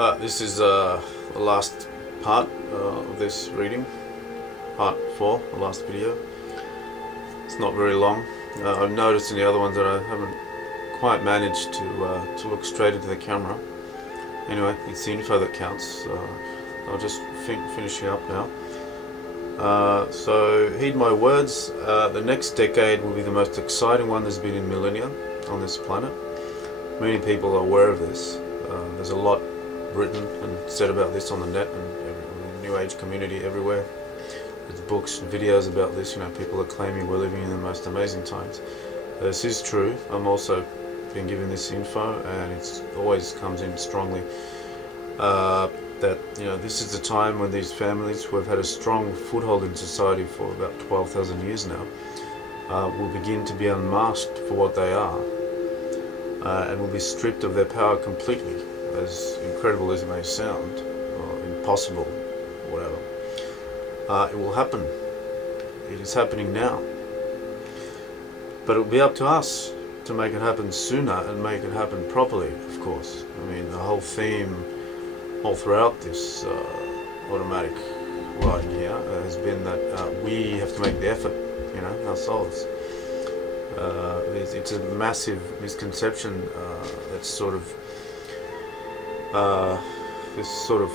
This is the last part of this reading, part 4, the last video. It's not very long. I've noticed in the other ones that I haven't quite managed to look straight into the camera. Anyway, it's the info that counts. I'll just finishing up now. So heed my words. The next decade will be the most exciting one there's been in millennia on this planet. Many people are aware of this. There's a lot written and said about this on the net and in the New Age community everywhere. There's books and videos about this. You know, people are claiming we're living in the most amazing times. This is true. I'm also been given this info, and it always comes in strongly that, you know, this is the time when these families who have had a strong foothold in society for about 12,000 years now will begin to be unmasked for what they are, and will be stripped of their power completely. As incredible as it may sound, or impossible, whatever, it will happen. It is happening now. But it will be up to us to make it happen sooner and make it happen properly, of course. I mean, the whole theme all throughout this automatic writing here has been that we have to make the effort, you know, ourselves. It's a massive misconception that's sort of this sort of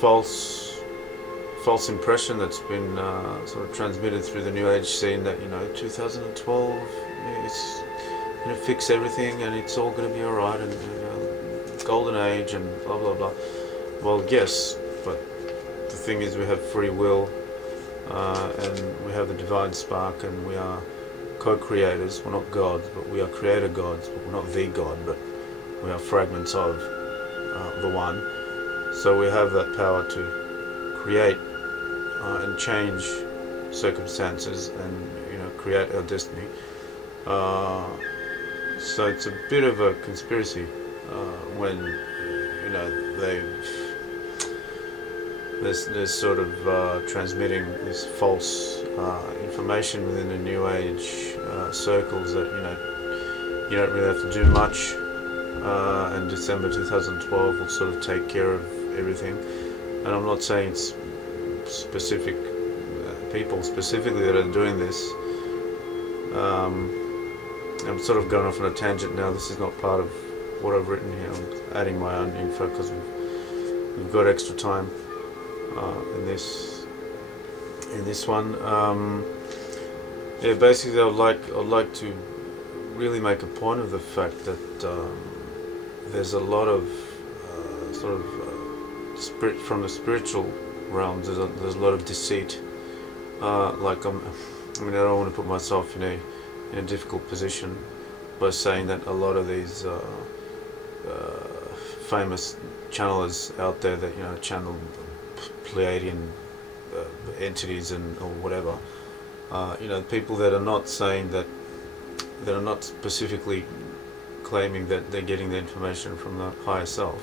false impression that's been sort of transmitted through the New Age scene that, you know, 2012 it's going to fix everything and it's all going to be alright, and, you know, golden age and blah blah blah. Well, yes, but the thing is, we have free will, and we have the divine spark, and we are co-creators. We're not gods, but we are creator gods. But we're not the God, but we are fragments of the one. So we have that power to create and change circumstances, and, you know, create our destiny. So it's a bit of a conspiracy when, you know, there's sort of transmitting this false information within the New Age circles that, you know, you don't really have to do much, and December 2012 will sort of take care of everything. And I'm not saying it's specific people specifically that are doing this. I'm sort of going off on a tangent now. This is not part of what I've written here. I'm adding my own info because we've got extra time in this one. Yeah, basically, I'd like to really make a point of the fact that there's a lot of sort of spirit from the spiritual realms. There's a lot of deceit. Like I mean, I don't want to put myself in a difficult position by saying that a lot of these famous channelers out there that, you know, channel Pleiadian entities and or whatever, you know, people that are not saying that are not specifically claiming that they're getting the information from the higher self.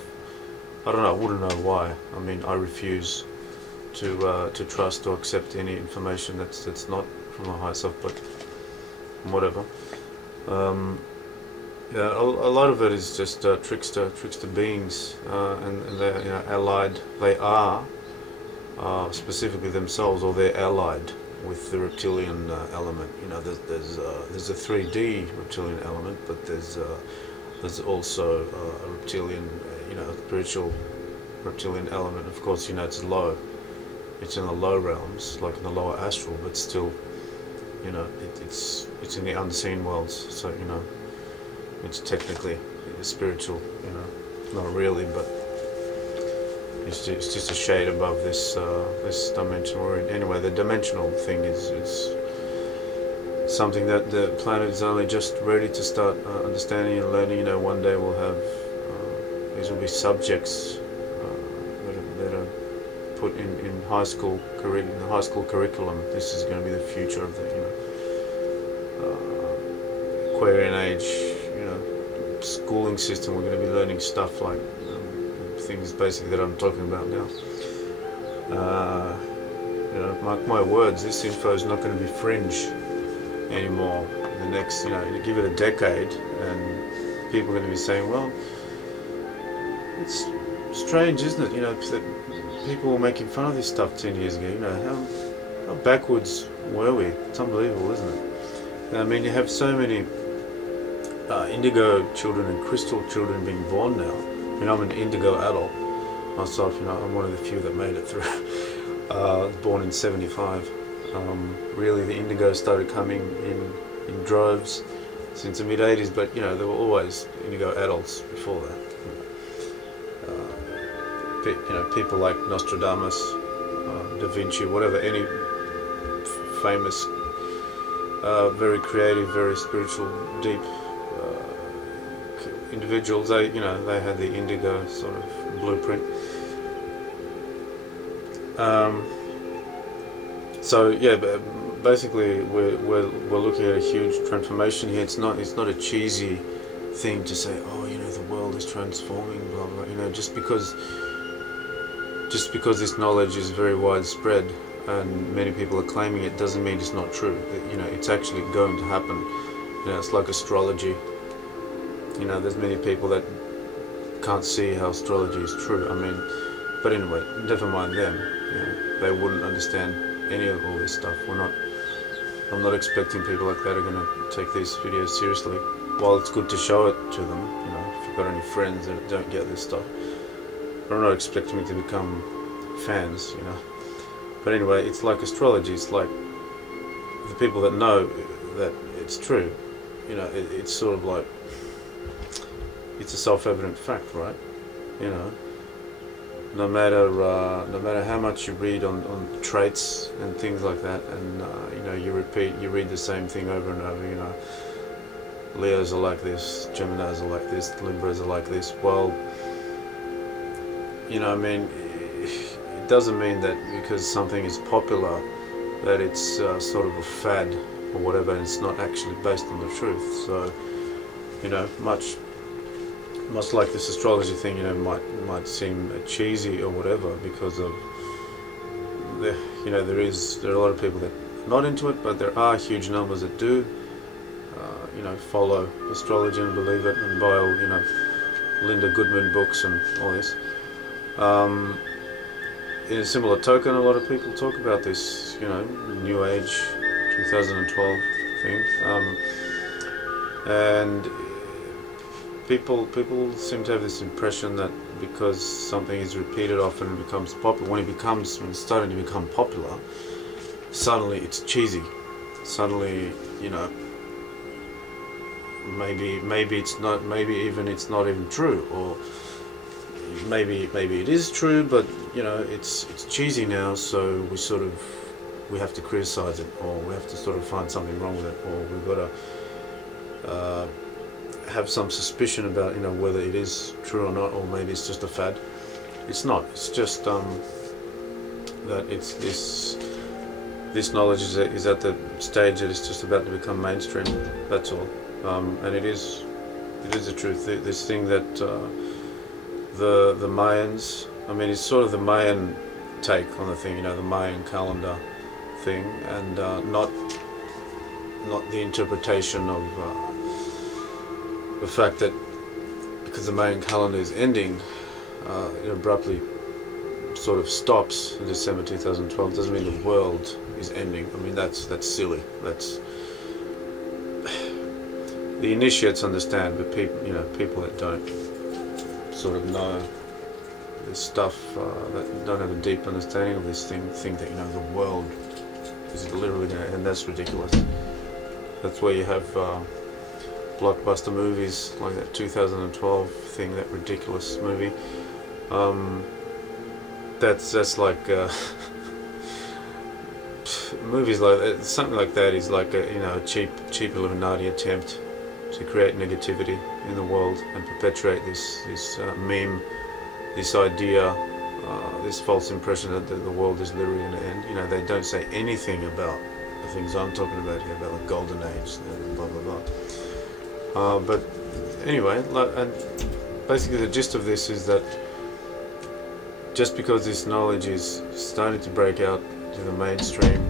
I don't know. I wouldn't know why. I mean, I refuse to trust or accept any information that's not from the higher self, but whatever. Yeah, a lot of it is just trickster beings, and they're, you know, allied. They are specifically themselves, or they're allied with the reptilian element. You know, there's a 3D reptilian element, but there's also a reptilian, you know, spiritual reptilian element. Of course, you know, it's low. It's in the low realms, like in the lower astral, but still, you know, it's in the unseen worlds. So, you know, it's technically spiritual. You know, not really, but it's just a shade above this this dimension we're in. Anyway, the dimensional thing is something that the planet is only just ready to start understanding and learning. You know, one day we'll have these will be subjects that are put in high school curriculum. This is going to be the future of the, you know, Aquarian age, you know, schooling system. We're going to be learning stuff like things basically that I'm talking about now. You know, mark my words, this info is not going to be fringe anymore. In the next, you know, give it a decade, and people are going to be saying, well, it's strange, isn't it? You know, that people were making fun of this stuff 10 years ago. You know, how backwards were we? It's unbelievable, isn't it? I mean, you have so many indigo children and crystal children being born now. I mean, I'm an indigo adult myself. You know, I'm one of the few that made it through. Born in '75. Really, the indigo started coming in droves since the mid '80s, but you know, there were always indigo adults before that. You know, people like Nostradamus, Da Vinci, whatever, any famous, very creative, very spiritual, deep individuals. They had the indigo sort of blueprint. So yeah, basically we're looking at a huge transformation here. It's not a cheesy thing to say, oh, you know, the world is transforming, blah blah. You know, just because this knowledge is very widespread and many people are claiming it doesn't mean it's not true. You know, it's actually going to happen. You know, it's like astrology. You know, there's many people that can't see how astrology is true. I mean, but anyway, never mind them. You know, they wouldn't understand any of all this stuff. I'm not expecting people like that are going to take these videos seriously. While it's good to show it to them, you know, if you've got any friends that don't get this stuff, I'm not expecting them to become fans, you know. But anyway, it's like astrology. It's like the people that know that it's true. You know, it's sort of like, it's a self-evident fact, right? You know, no matter how much you read on traits and things like that, and you know, you read the same thing over and over. You know, Leos are like this, Geminis are like this, Libras are like this. Well, you know, I mean, it doesn't mean that because something is popular that it's sort of a fad or whatever, and it's not actually based on the truth. So, you know, much like this astrology thing, you know, might seem cheesy or whatever because of you know, there are a lot of people that are not into it, but there are huge numbers that do, you know, follow astrology and believe it and buy all, you know, Linda Goodman books and all this. In a similar token, a lot of people talk about this, you know, New Age 2012 thing, and people seem to have this impression that because something is repeated often and becomes popular, when it's starting to become popular, suddenly it's cheesy. Suddenly, you know, maybe it's not, maybe even it's not even true, or maybe it is true, but you know, it's cheesy now, so we have to criticize it, or we have to sort of find something wrong with it, or we've got to have some suspicion about, you know, whether it is true or not, or maybe it's just a fad. It's not. It's just that it's this knowledge is at the stage that it's just about to become mainstream. That's all. And it is the truth. This thing that the Mayans, I mean, it's sort of the Mayan take on the thing, you know, the Mayan calendar thing, and not the interpretation of the fact that because the Mayan calendar is ending, it abruptly sort of stops in December 2012 doesn't mean the world is ending. I mean, that's silly. That's the initiates understand, but people that don't sort of know this stuff, that don't have a deep understanding of this thing, think that, you know, the world is literally going to end. That's ridiculous. That's where you have blockbuster movies like that 2012 thing, that ridiculous movie. That's like movies like that, something like that is like a, you know, a cheap Illuminati attempt to create negativity in the world and perpetuate this meme, this idea, this false impression that the world is literally going to end. You know, they don't say anything about the things I'm talking about here, about the golden age, blah blah blah. But anyway, and basically the gist of this is that just because this knowledge is starting to break out to the mainstream,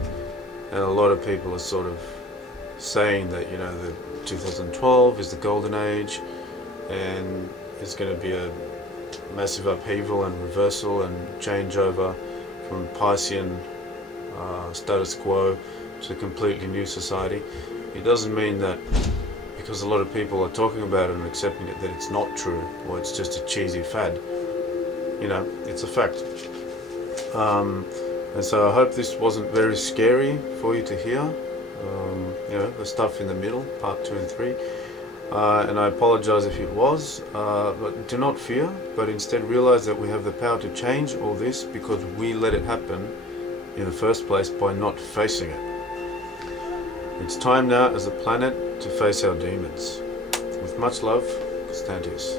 and a lot of people are sort of saying that, you know, the 2012 is the golden age, and it's going to be massive upheaval and reversal and changeover from Piscean status quo to a completely new society, it doesn't mean that because a lot of people are talking about it and accepting it that it's not true or it's just a cheesy fad. You know, it's a fact. And so I hope this wasn't very scary for you to hear. You know, the stuff in the middle, part 2 and 3. And I apologize if it was, but do not fear, but instead realize that we have the power to change all this because we let it happen in the first place by not facing it. It's time now as a planet to face our demons. With much love, Constantius.